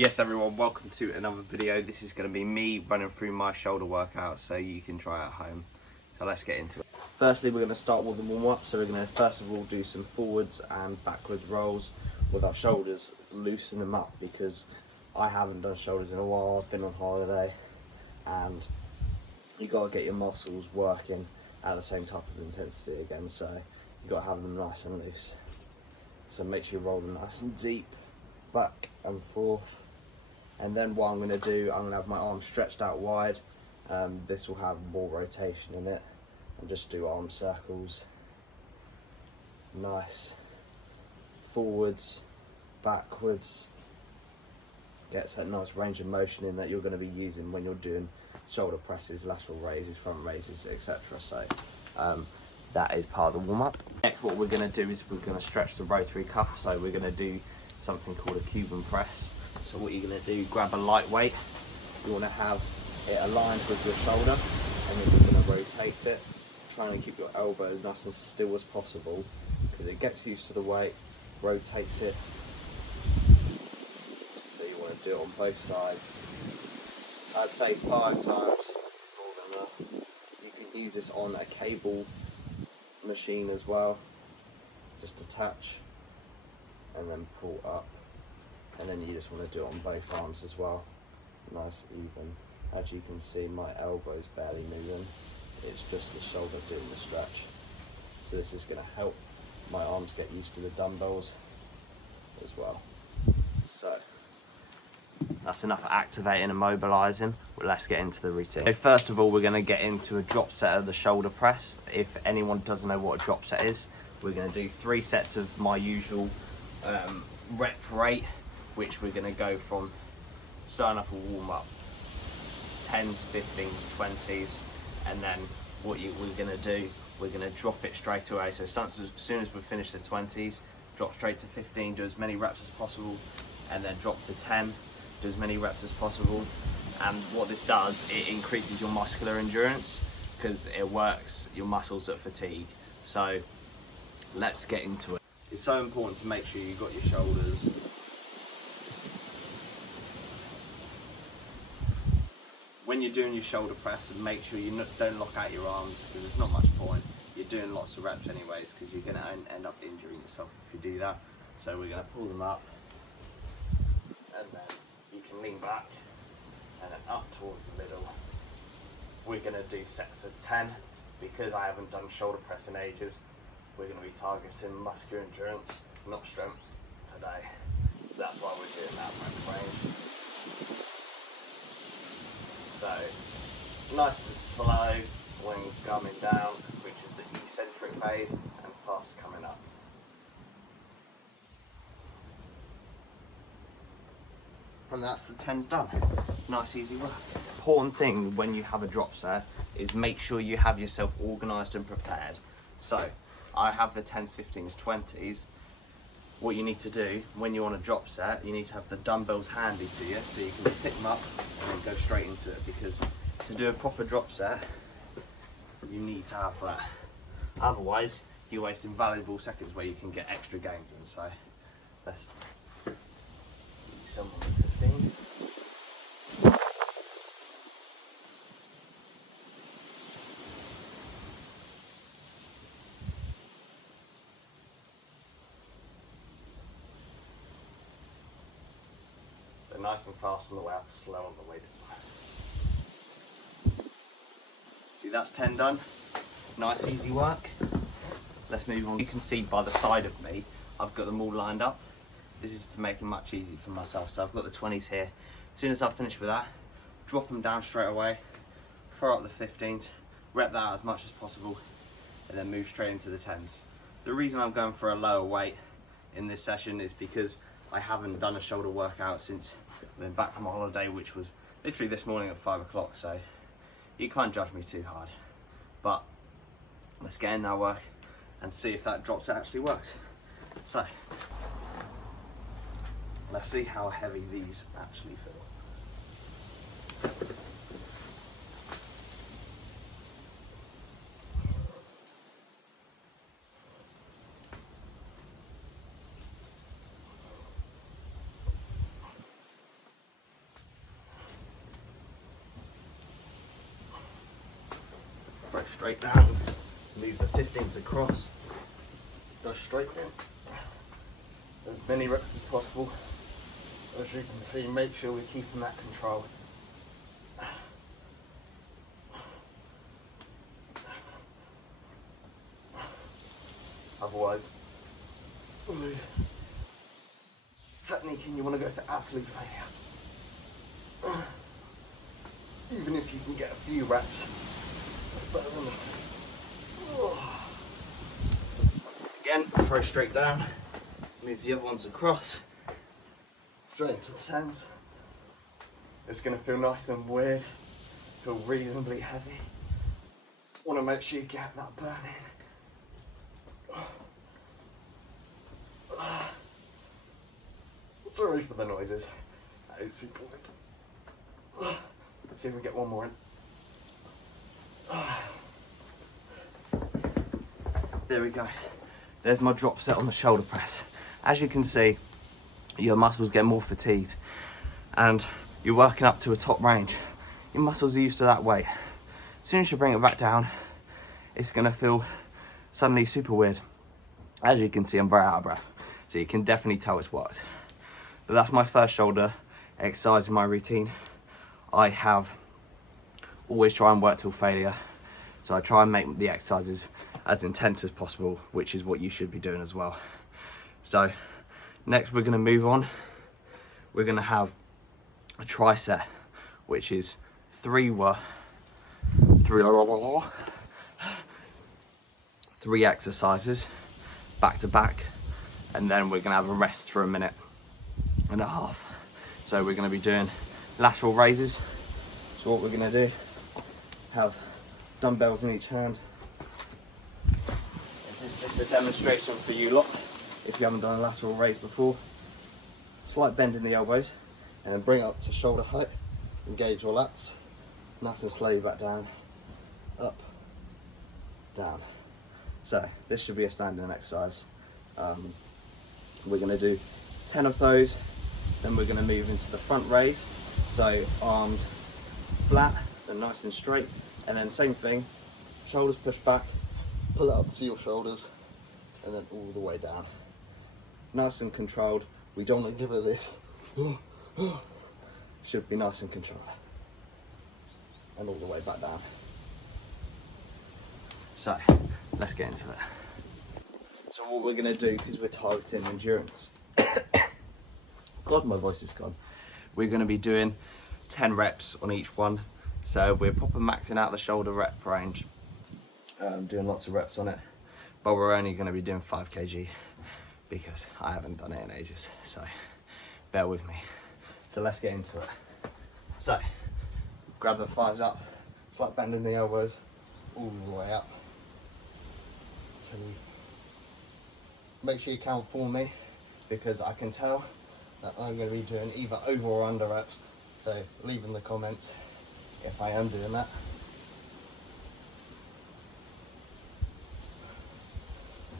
Yes everyone, welcome to another video. This is going to be me running through my shoulder workout so you can try at home. So let's get into it. Firstly, we're going to start with the warm up. So we're going to first of all do some forwards and backwards rolls with our shoulders, loosen them up because I haven't done shoulders in a while. I've been on holiday and you got to get your muscles working at the same type of intensity again. So you got to have them nice and loose. So make sure you roll them nice and deep, back and forth. And then what I'm going to do, I'm going to have my arms stretched out wide. This will have more rotation in it. And just do arm circles. Nice. Forwards, backwards. Gets that nice range of motion in that you're going to be using when you're doing shoulder presses, lateral raises, front raises, etc. So that is part of the warm up. Next, what we're going to do is we're going to stretch the rotary cuff. So we're going to do something called a Cuban press. So what you're going to do, grab a light weight, you want to have it aligned with your shoulder and then you're going to rotate it, trying to keep your elbow nice and still as possible because it gets used to the weight, rotates it. So you want to do it on both sides. I'd say 5 times, more than enough. You can use this on a cable machine as well, just attach and then pull up. And then you just want to do it on both arms as well. Nice, even. As you can see, my elbow's barely moving. It's just the shoulder doing the stretch. So this is going to help my arms get used to the dumbbells as well. So that's enough activating and mobilizing. Well, let's get into the routine. So first of all, we're going to get into a drop set of the shoulder press. If anyone doesn't know what a drop set is, we're going to do 3 sets of my usual rep rate, which we're going to go from starting off a warm up 10s, 15s, 20s, and then what we're going to do, we're going to drop it straight away. So as soon as we finish the 20s, drop straight to 15, do as many reps as possible, and then drop to 10, do as many reps as possible. And what this does, it increases your muscular endurance because it works your muscles at fatigue. So let's get into it. It's so important to make sure you've got your shoulders when you're doing your shoulder press, and make sure you don't lock out your arms because there's not much point. You're doing lots of reps anyways because you're going to end up injuring yourself if you do that. So we're going to pull them up and then you can lean back and then up towards the middle. We're going to do sets of 10 because I haven't done shoulder press in ages. We're going to be targeting muscular endurance, not strength today. So that's why we're doing that rep range. So nice and slow when coming down, which is the eccentric phase, and fast coming up. And that's the 10s done. Nice, easy work. Important thing when you have a drop set is make sure you have yourself organised and prepared. So I have the 10s, 15s, 20s. What you need to do when you're on a drop set, you need to have the dumbbells handy to you so you can pick them up and then go straight into it, because to do a proper drop set, you need to have that. Otherwise, you're wasting valuable seconds where you can get extra gains in. So let's do some on the 15. Nice and fast on the way up, slow on the way down. See, that's 10 done. Nice, easy work. Let's move on. You can see by the side of me, I've got them all lined up. This is to make it much easier for myself. So I've got the 20s here. As soon as I've finished with that, drop them down straight away, throw up the 15s, rep that out as much as possible, and then move straight into the 10s. The reason I'm going for a lower weight in this session is because I haven't done a shoulder workout since I've been back from a holiday, which was literally this morning at 5 o'clock, so you can't judge me too hard. But let's get in that work and see if that drop set actually works. So let's see how heavy these actually feel. straight down, move the 15s across, go straight in, as many reps as possible. As you can see, make sure we're keeping that control. Otherwise, we'll lose technique and you want to go to absolute failure. Even if you can get a few reps, that's better than nothing. Again, throw straight down, move the other ones across, straight into the tens. It's going to feel nice and weird, feel reasonably heavy. Want to make sure you get that burn in. Sorry for the noises, that is super weird. Let's see if we get one more in. There we go. There's my drop set on the shoulder press. As you can see, your muscles get more fatigued and you're working up to a top range. Your muscles are used to that weight. As soon as you bring it back down, it's gonna feel suddenly super weird. As you can see, I'm very out of breath, so you can definitely tell it's worked. But that's my first shoulder exercise in my routine. I have always try and work till failure. So I try and make the exercises as intense as possible, which is what you should be doing as well. So next we're gonna move on. We're gonna have a tricep, which is three exercises back to back, and then we're gonna have a rest for a minute and a half. So we're gonna be doing lateral raises. So what we're gonna do, have dumbbells in each hand. This is just a demonstration for you lot, if you haven't done a lateral raise before. Slight bend in the elbows, and then bring it up to shoulder height, engage your lats, nice and slowly back down, up, down. So this should be a standing exercise. We're gonna do 10 of those, then we're gonna move into the front raise. So arms flat and nice and straight, and then same thing, shoulders push back, pull it up to your shoulders, and then all the way down. Nice and controlled. We don't want to give it this. Should be nice and controlled. And all the way back down. So, let's get into it. So what we're going to do, because we're targeting endurance, God, my voice is gone. We're going to be doing 10 reps on each one. So we're proper maxing out the shoulder rep range, doing lots of reps on it, but we're only going to be doing 5 kg because I haven't done it in ages, so bear with me. So let's get into it. So grab the 5s up, slight bend in the elbows, all the way up. Make sure you count for me, because I can tell that I'm going to be doing either over or under reps, so leave in the comments if I am doing that.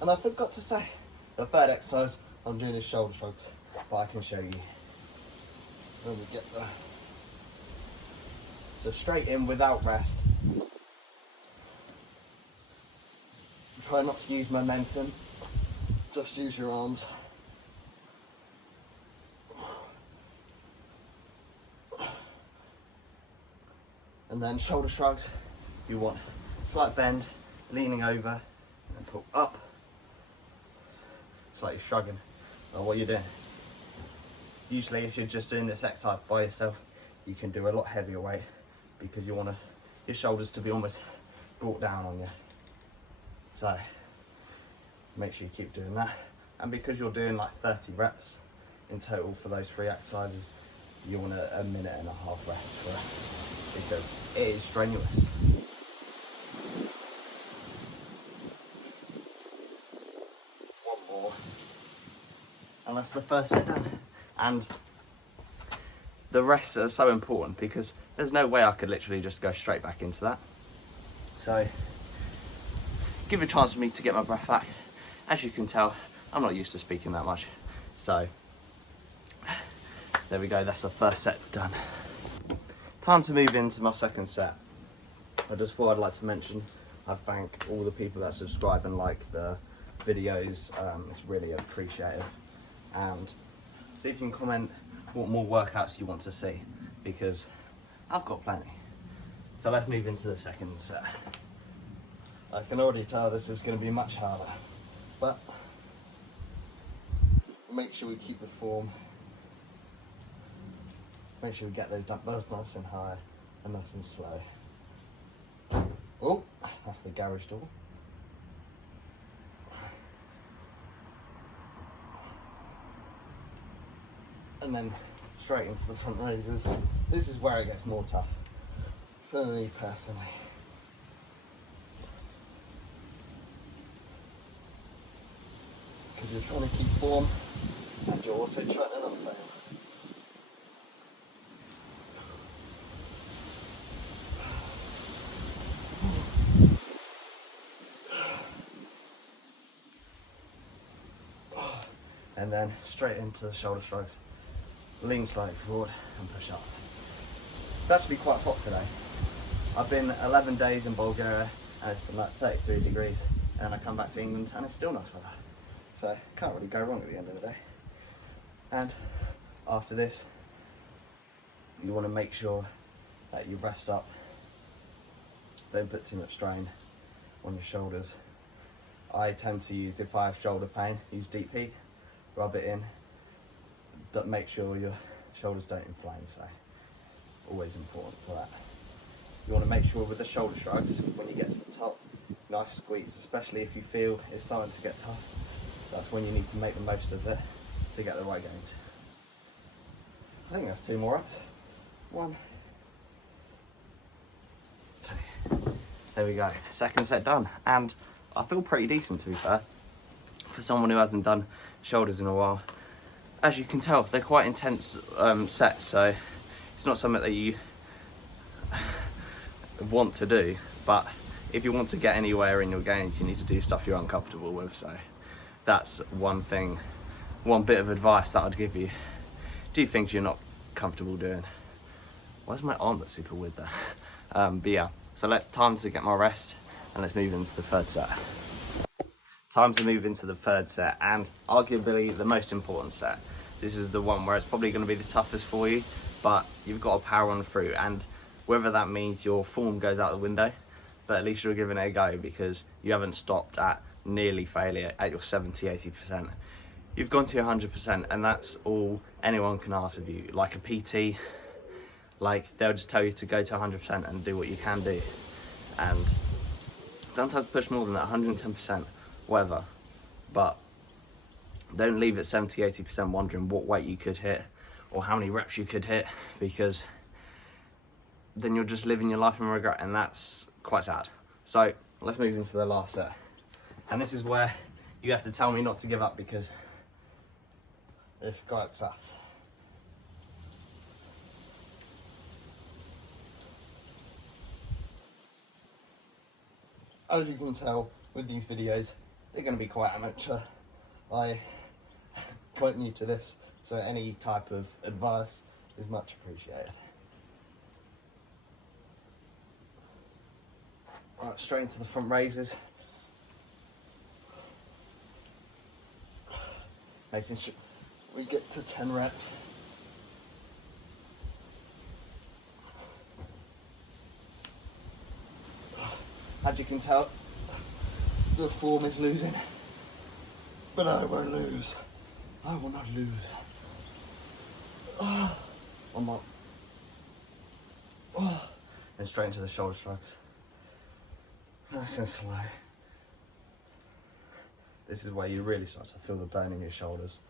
And I forgot to say, the third exercise I'm doing is shoulder shrugs, but I can show you when we get there. So straight in without rest. Try not to use momentum, just use your arms. And then shoulder shrugs, you want slight bend, leaning over, and pull up. It's like you're shrugging, or what you're doing. Usually if you're just doing this exercise by yourself, you can do a lot heavier weight, because you want your shoulders to be almost brought down on you. So make sure you keep doing that. And because you're doing like 30 reps in total for those 3 exercises, you want a minute and a half rest for it, because it is strenuous. One more. And that's the first set done. And the rests are so important, because there's no way I could literally just go straight back into that. So give a chance for me to get my breath back. As you can tell, I'm not used to speaking that much. So there we go, that's the first set done. Time to move into my second set. I just thought I'd like to mention, I'd thank all the people that subscribe and like the videos. It's really appreciated. And see if you can comment what more workouts you want to see, because I've got plenty. So let's move into the second set. I can already tell this is going to be much harder, but make sure we keep the form. Make sure we get those dumbbells nice and high and nice and slow. Oh, that's the garage door. And then straight into the front raises. This is where it gets more tough, for me personally. Because you're trying to keep form, and you're also trying to not fail. And then straight into the shoulder strikes. Lean slightly forward and push up. It's actually quite hot today. I've been 11 days in Bulgaria and it's been like 33 degrees, and I come back to England and it's still nice weather. So can't really go wrong at the end of the day. And after this, you want to make sure that you rest up. Don't put too much strain on your shoulders. I tend to use, if I have shoulder pain, use deep heat, rub it in. Make sure your shoulders don't inflame, so always important for that. You want to make sure with the shoulder shrugs, when you get to the top, nice squeeze, especially if you feel it's starting to get tough. That's when you need to make the most of it to get the right gains. I think that's 2 more reps. 1, 2. There we go, second set done, and I feel pretty decent, to be fair, for someone who hasn't done shoulders in a while. As you can tell, they're quite intense sets, so it's not something that you want to do, but if you want to get anywhere in your gains, you need to do stuff you're uncomfortable with. So that's one thing, one bit of advice that I'd give you. Do things you're not comfortable doing. Why does my arm look super weird there? But yeah, so time to get my rest, and let's move into the third set. Time to move into the third set, and arguably the most important set. This is the one where it's probably going to be the toughest for you, but you've got to power on through, and whether that means your form goes out the window, but at least you're giving it a go, because you haven't stopped at nearly failure at your 70-80%. You've gone to your 100%, and that's all anyone can ask of you. Like a PT, like they'll just tell you to go to 100% and do what you can do, and sometimes push more than that, 110%. Whatever, but don't leave it 70-80% wondering what weight you could hit or how many reps you could hit, because then you're just living your life in regret, and that's quite sad. So let's move into the last set, and this is where you have to tell me not to give up, because it's quite tough. As you can tell with these videos, they're going to be quite amateur. I'm quite new to this, so any type of advice is much appreciated. Right, straight into the front raises. Making sure we get to 10 reps. As you can tell, the form is losing, but I won't lose. I will not lose. One more. Then straight into the shoulder shrugs. Nice and slow. This is where you really start to feel the burn in your shoulders.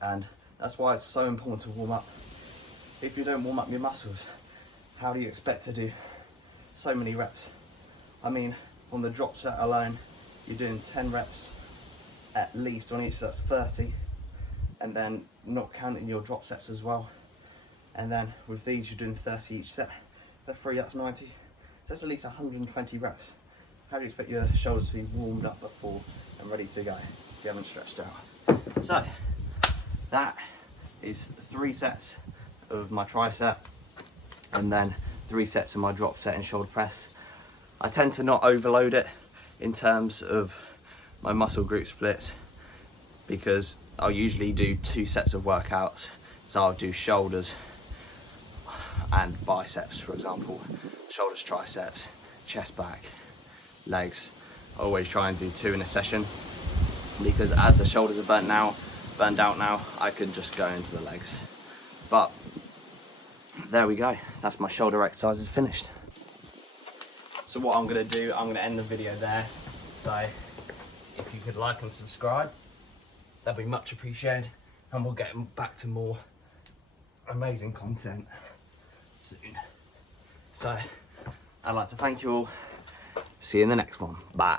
And that's why it's so important to warm up. If you don't warm up your muscles, how do you expect to do so many reps? I mean, on the drop set alone, you're doing 10 reps at least on each, so that's 30, and then not counting your drop sets as well. And then with these, you're doing 30 each set. At 3, that's 90. So that's at least 120 reps. How do you expect your shoulders to be warmed up before and ready to go if you haven't stretched out? So that is 3 sets of my tricep, and then 3 sets of my drop set and shoulder press. I tend to not overload it in terms of my muscle group splits, because I'll usually do 2 sets of workouts. So I'll do shoulders and biceps, for example. Shoulders, triceps, chest, back, legs. I always try and do 2 in a session, because as the shoulders are burned out now, I can just go into the legs. But there we go, that's my shoulder exercises finished. So what I'm going to do, I'm going to end the video there. So if you could like and subscribe, that'd be much appreciated, and we'll get back to more amazing content soon. So I'd like to thank you all. See you in the next one. Bye.